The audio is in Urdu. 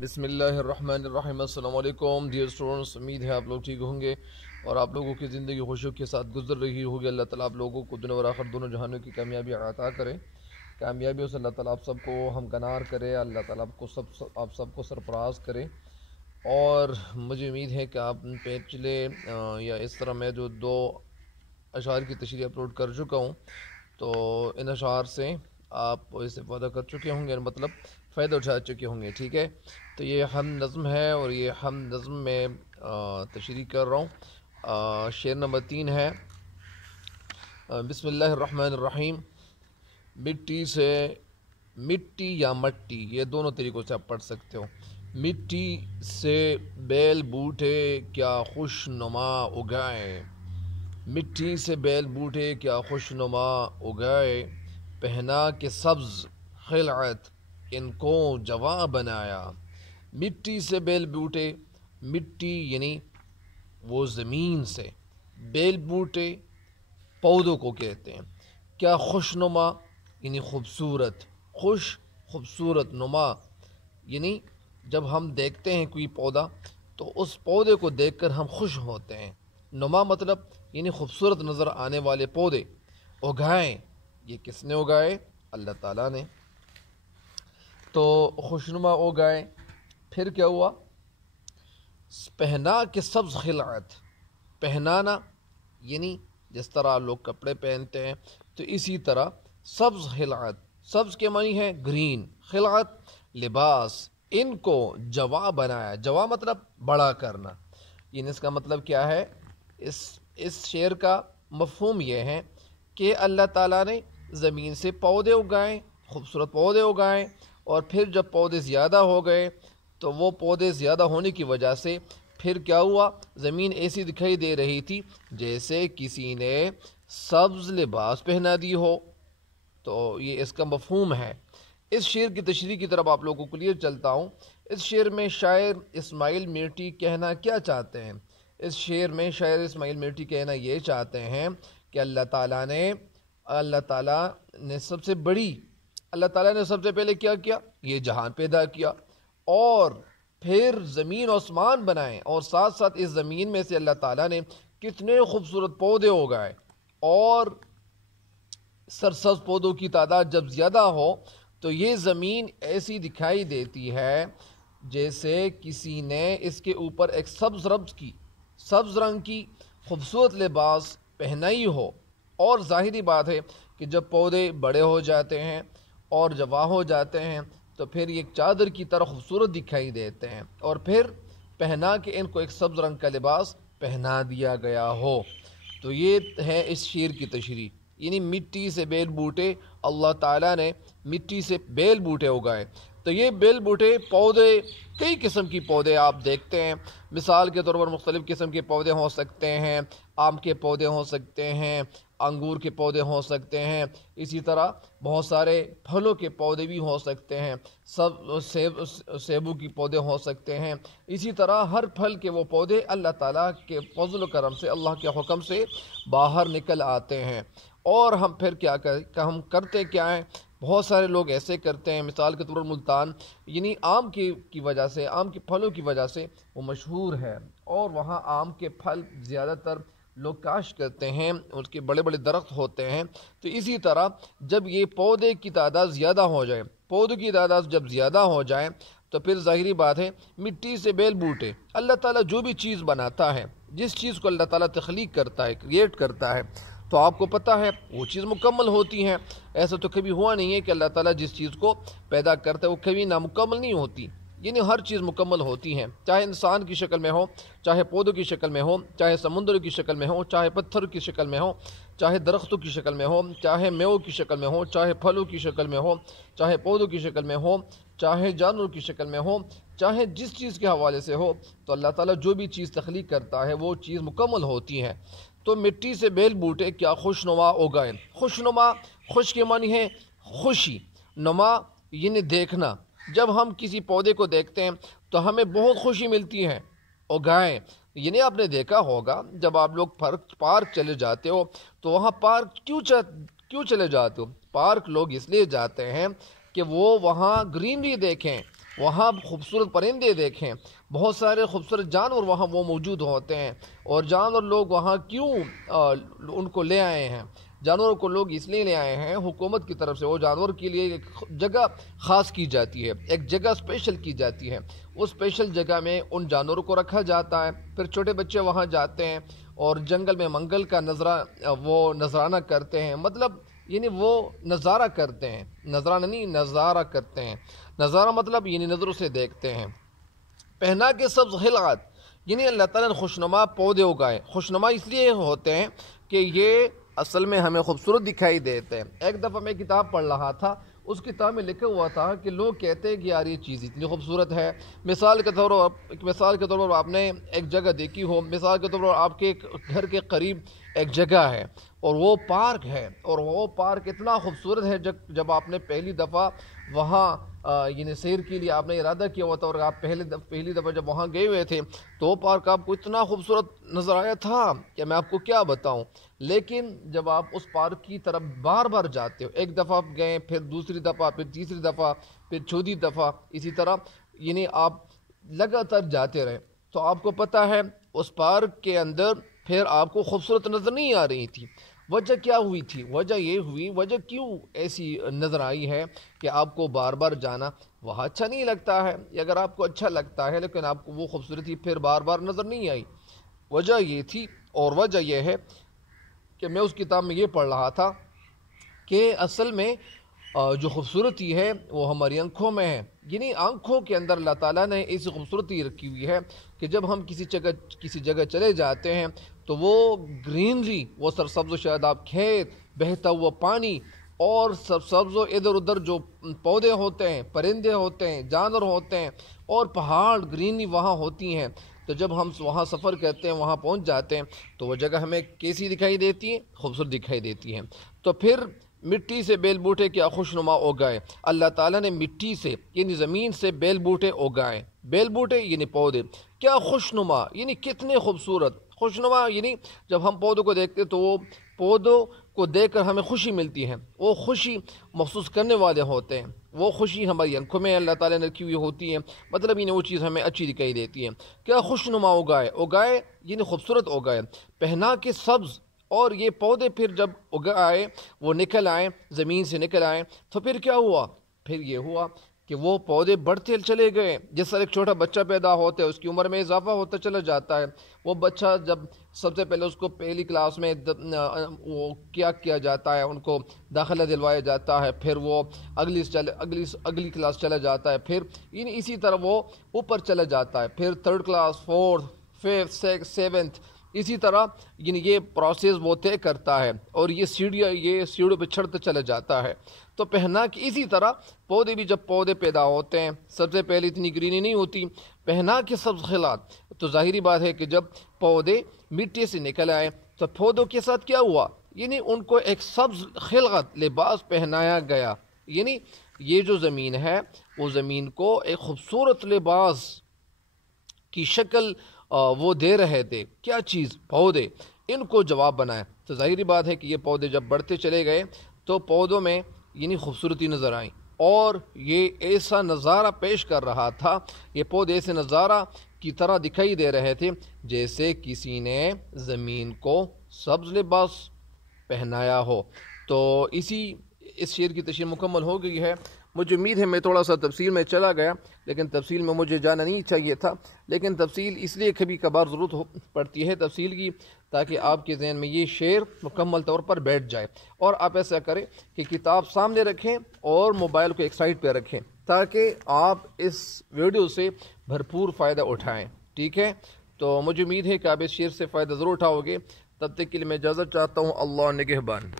بسم اللہ الرحمن الرحیم۔ السلام علیکم ڈیئر اسٹوڈنٹس، امید ہے آپ لوگ ٹھیک ہوں گے اور آپ لوگوں کی زندگی خوشیوں کے ساتھ گزر رہی ہوگی۔ اللہ تعالیٰ آپ لوگوں کو دنیا اور آخرت دونوں جہانوں کی کامیابی عطا کرے، کامیابیوں سے اللہ تعالیٰ آپ سب کو ہمکنار کرے، اللہ تعالیٰ آپ سب کو سرفراز کرے۔ اور مجھے امید ہے کہ آپ پچھلے یا اس طرح میں جو 2 اشعار کی تشریح اپلوڈ کر چکا ہوں، تو ان اشعار سے آپ استفادہ کر چکے ہوں گے، مطلب فائدہ اٹھا چکے ہوں گے، ٹھیک ہے۔ تو یہ ہم نظم ہے اور یہ ہم نظم میں تشریح کر رہا ہوں۔ شعر نمبر 3 ہے، بسم اللہ الرحمن الرحیم۔ مٹی سے، مٹی یا مٹی، یہ دونوں طریقوں سے آپ پڑھ سکتے ہو۔ مٹی سے بیل بوٹے کیا خوش نما اگائے، مٹی سے بیل بوٹے کیا خوش نما اگائے، پہنا کے سبز خلعت ان کو جواں بنایا۔ مٹی سے بیل بوٹے، مٹی یعنی وہ زمین سے، بیل بوٹے پودوں کو کہتے ہیں، کیا خوش نما یعنی خوبصورت، خوبصورت، نما یعنی جب ہم دیکھتے ہیں کوئی پودا تو اس پودے کو دیکھ کر ہم خوش ہوتے ہیں۔ نما مطلب یعنی خوبصورت نظر آنے والے پودے۔ اگائیں، یہ کس نے اگائے؟ اللہ تعالیٰ نے۔ تو خوشنما اگائے، پھر کیا ہوا؟ پہنا کے سبز خلعت، پہنانا یعنی جس طرح لوگ کپڑے پہنتے ہیں تو اسی طرح سبز خلعت، سبز کے معنی ہے گرین، خلعت لباس، ان کو جواں بنایا۔ جواں مطلب بڑا کرنا، یعنی اس کا مطلب کیا ہے؟ اس شعر کا مفہوم یہ ہے کہ اللہ تعالیٰ نے زمین سے پودے اگائے، خوبصورت پودے اگائے، اور پھر جب پودے زیادہ ہو گئے تو وہ پودے زیادہ ہونے کی وجہ سے پھر کیا ہوا؟ زمین ایسی دکھائی دے رہی تھی جیسے کسی نے سبز لباس پہنا دی ہو۔ تو یہ اس کا مفہوم ہے۔ اس شعر کی تشریح کی طرف آپ لوگوں کو لیے چلتا ہوں۔ اس شعر میں شاعر اسماعیل میرٹی کہنا کیا چاہتے ہیں؟ اس شعر میں شاعر اسماعیل میرٹی کہنا یہ چاہتے ہیں کہ اللہ تعالیٰ نے سب سے بڑی، اللہ تعالیٰ نے سب سے پہلے کیا کیا؟ یہ جہان پیدا کیا، اور پھر زمین و آسمان بنائے، اور ساتھ ساتھ اس زمین میں سے اللہ تعالیٰ نے کتنے خوبصورت پودے اگائے، اور سرسبز پودوں کی تعداد جب زیادہ ہو تو یہ زمین ایسی دکھائی دیتی ہے جیسے کسی نے اس کے اوپر ایک سبز رنگ کی خوبصورت لباس پہنائی ہو۔ اور ظاہری بات ہے کہ جب پودے بڑے ہو جاتے ہیں اور جواں ہو جاتے ہیں تو پھر یہ چادر کی طرح خوبصورت دکھائی دیتے ہیں، اور پھر پہنا کے ان کو ایک سبز رنگ کا لباس پہنا دیا گیا ہو۔ تو یہ ہے اس شعر کی تشریح، یعنی مٹی سے بیل بوٹے، اللہ تعالیٰ نے مٹی سے بیل بوٹے اگائے۔ تو یہ بیل بوٹے پودے، کئی قسم کی پودے آپ دیکھتے ہیں، مثال کے طور پر مختلف قسم کے پودے ہو سکتے ہیں، آم کے پودے ہو سکتے ہیں، انگور کے پودے ہو سکتے ہیں، اسی طرح بہت سارے پھلوں کے پودے بھی ہو سکتے ہیں، سیبوں کے پودے ہو سکتے ہیں، اسی طرح ہر پھل کے وہ پودے اللہ تعالیٰ کے فضل و کرم سے، اللہ کے حکم سے باہر نکل آتے ہیں۔ اور ہم پھر ہم کرتے کیا ہیں؟ بہت سارے لوگ ایسے کرتے ہیں، مثال کے طور پر ملتان یعنی آم کی وجہ سے، آم کے پھلوں کی وجہ سے وہ مشہور ہے، اور وہاں آم کے پھل زیادہ تر لوگ کاشت کرتے ہیں، اس کے بڑے بڑے درخت ہوتے ہیں۔ تو اسی طرح جب یہ پودے کی تعداد زیادہ ہو جائے، پودوں کی تعداد جب زیادہ ہو جائے تو پھر ظاہری بات ہے مٹی سے بیل بوٹے، اللہ تعالیٰ جو بھی چیز بناتا ہے، جس چیز کو اللہ تعالیٰ تخلیق کرتا ہے، کریٹ کرتا ہے، تو آپ کو پتہ ہے وہ چیز مکمل ہوتی ہے۔ ایسا تو کبھی ہوا نہیں ہے کہ اللہ تعالیٰ جس چیز کو پیدا کرتا ہے وہ کبھی نامکمل نہیں ہوتی، یعنی ہر چیز مکمل ہوتی ہے، چاہے انسان کی شکل میں ہو، چاہے پودوں کی شکل میں ہو، چاہے سمندر کی شکل میں ہو، چاہے پتھر کی شکل میں ہو، چاہے درختوں کی شکل میں ہو، چاہے میووں کی شکل میں ہو، چاہے پھلوں کی شکل میں ہو، چاہے پودوں کی شکل میں ہو، چاہے جانوروں کی شکل میں ہو، چاہے جس چیز کے حوالے سے ہو، تو اللہ تعالیٰ جو بھی چیز تخلیق کرتا ہے وہ چیز مکمل ہوتی ہے۔ تو مٹی سے بیل بوٹے کیا خوش نما اگائے۔ خوش نما، خوش کے معنی ہے خوشی، نما یعنی دیکھنا۔ جب ہم کسی پودے کو دیکھتے ہیں تو ہمیں بہت خوشی ملتی ہے۔ اگائیں یعنی آپ نے دیکھا ہوگا جب آپ لوگ پارک چلے جاتے ہو تو وہاں پارک کیوں چلے جاتے ہو؟ پارک لوگ اس لیے جاتے ہیں کہ وہ وہاں گرینری دیکھیں، وہاں خوبصورت پرندے دیکھیں، بہت سارے خوبصورت جانور وہاں وہ موجود ہوتے ہیں، اور جانور لوگ وہاں کیوں ان کو لے آئے ہیں؟ جانوروں کو لوگ اس لیے لے آئے ہیں حکومت کی طرف سے، وہ جانور کے لیے ایک جگہ خاص کی جاتی ہے، ایک جگہ اسپیشل کی جاتی ہے، اس اسپیشل جگہ میں ان جانوروں کو رکھا جاتا ہے، پھر چھوٹے بچے وہاں جاتے ہیں اور جنگل میں منگل کا نذرانہ کرتے ہیں، مطلب یعنی وہ نظارہ کرتے ہیں، نذرانہ نہیں نظارہ کرتے ہیں، نظارہ مطلب یعنی نظروں سے دیکھتے ہیں۔ پہنا کے سبز خلعت، یعنی اللہ تعالیٰ نے خوشنما پودے اگائے، خوشنما اس لیے ہوتے ہیں کہ یہ اصل میں ہمیں خوبصورت دکھائی دیتے ہیں۔ ایک دفعہ میں کتاب پڑھ رہا تھا، اس کتاب میں لکھا ہوا تھا کہ لوگ کہتے ہیں کہ یار یہ چیز اتنی خوبصورت ہے، مثال کے طور پر آپ نے ایک جگہ دیکھی ہو، مثال کے طور پر آپ کے گھر کے قریب ایک جگہ ہے اور وہ پارک ہے، اور وہ پارک اتنا خوبصورت ہے، جب آپ نے پہلی دفعہ وہاں یعنی سیر کے لیے آپ نے ارادہ کیا ہوا تھا اور آپ پہلی دفعہ جب وہاں گئے ہوئے تھے تو وہ پارک آپ کو اتنا خوبصورت نظر آیا تھا کہ میں آپ کو کیا بتاؤں۔ لیکن جب آپ اس پارک کی طرف بار بار جاتے ہو، ایک دفعہ آپ گئے، پھر دوسری دفعہ، پھر تیسری دفعہ، پھر چوتھی دفعہ، اسی طرح یعنی آپ لگاتار جاتے رہے، تو آپ کو پتہ ہے اس پارک کے اندر پھر آپ کو خوبصورت نظر نہیں آ رہی تھی۔ وجہ کیا ہوئی تھی؟ وجہ کیوں ایسی نظر آئی ہے کہ آپ کو بار بار جانا وہاں اچھا نہیں لگتا ہے، یا اگر آپ کو اچھا لگتا ہے لیکن آپ کو وہ خوبصورتی پھر بار بار نظر نہیں آئی؟ وجہ یہ تھی، اور وجہ یہ ہے کہ میں اس کتاب میں یہ پڑھ رہا تھا کہ اصل میں جو خوبصورتی ہے وہ ہماری آنکھوں میں ہے، یعنی آنکھوں کے اندر اللہ تعالیٰ نے ایسی خوبصورتی رکھی ہوئی ہے کہ جب ہم کسی جگہ چلے جاتے ہیں تو وہ گرینری، وہ سرسبز و شاداب کھیت، بہتا ہوا پانی، اور سبز و ادھر ادھر جو پودے ہوتے ہیں، پرندے ہوتے ہیں، جانور ہوتے ہیں، اور پہاڑ گرینری وہاں ہوتی ہیں، تو جب ہم وہاں سفر کرتے ہیں، وہاں پہنچ جاتے ہیں تو وہ جگہ ہمیں کیسی دکھائی دیتی ہے؟ خوبصورت دکھائی دیتی ہے۔ تو پھر مٹی سے بیل بوٹے کیا خوشنما اگائے، اللہ تعالیٰ نے مٹی سے یعنی زمین سے بیل بوٹے اگائے، بیل بوٹے یعنی پودے، کیا خوشنما یعنی کتنے خوبصورت، خوشنما یعنی جب ہم پودوں کو دیکھتے تو وہ پودوں کو دیکھ کر ہمیں خوشی ملتی ہے، وہ خوشی محسوس کرنے والے ہوتے ہیں، وہ خوشی ہماری آنکھوں میں اللہ تعالیٰ نے رکھی ہوئی ہوتی ہے، مطلب یعنی وہ چیز ہمیں اچھی دکھائی دیتی ہے۔ کیا خوشنما اگائے یعنی خوبصورت اگائے، پہنا کے سبز، اور یہ پودے پھر جب اگائے، وہ نکل آئے، زمین سے نکل آئے، تو پھر کیا ہوا؟ پھر یہ ہوا کہ وہ پودے بڑھتے چلے گئے، جس طرح ایک چھوٹا بچہ پیدا ہوتا ہے، اس کی عمر میں اضافہ ہوتا چلا جاتا ہے، وہ بچہ جب سب سے پہلے اس کو پہلی کلاس میں وہ کیا جاتا ہے، ان کو داخلہ دلوایا جاتا ہے، پھر وہ اگلی کلاس چلا جاتا ہے، پھر اسی طرح وہ اوپر چلا جاتا ہے، پھر 3rd class, 4th، 5th، 6th، 7th، اسی طرح یہ پروسیس وہ طے کرتا ہے، اور یہ سیڑھیوں پہ چڑھتے چلا جاتا ہے۔ تو پہنا کہ اسی طرح پودے بھی، جب پودے پیدا ہوتے ہیں سب سے پہلے اتنی گرینی نہیں ہوتی، پہنا کے سبز خلات، تو ظاہری بات ہے کہ جب پودے مٹی سے نکل آئے تو پودوں کے ساتھ کیا ہوا؟ یعنی ان کو ایک سبز خلقت، لباس پہنایا گیا، یعنی یہ جو زمین ہے وہ زمین کو ایک خوبصورت لباس کی شکل وہ دے رہے تھے، کیا چیز؟ پودے، ان کو جواب بنایا۔ تو ظاہری بات ہے کہ یہ پودے جب بڑھتے چلے گئے تو پودوں میں خوبصورتی نظر آئی، اور یہ ایسا نظارہ پیش کر رہا تھا، یہ پودے ایسے نظارہ کی طرح دکھائی دے رہے تھے جیسے کسی نے زمین کو سبز لباس پہنایا ہو۔ تو اس شعر کی تشریح مکمل ہو گئی ہے۔ مجھے امید ہے میں تھوڑا سا تفصیل میں چلا گیا، لیکن تفصیل میں مجھے جانا نہیں چاہیے تھا، لیکن تفصیل اس لیے کبھی کبھار ضرورت پڑتی ہے تفصیل کی، تاکہ آپ کے ذہن میں یہ شعر مکمل طور پر بیٹھ جائے، اور آپ ایسا کریں کہ کتاب سامنے رکھیں اور موبائل کو ایک سائڈ پہ رکھیں، تاکہ آپ اس ویڈیو سے بھرپور فائدہ اٹھائیں، ٹھیک ہے؟ تو مجھے امید ہے کہ آپ اس شعر سے فائدہ ضرور اٹھاؤ گے۔ تب تک کے لیے میں اجازت چاہتا ہوں، اللہ نگہبان۔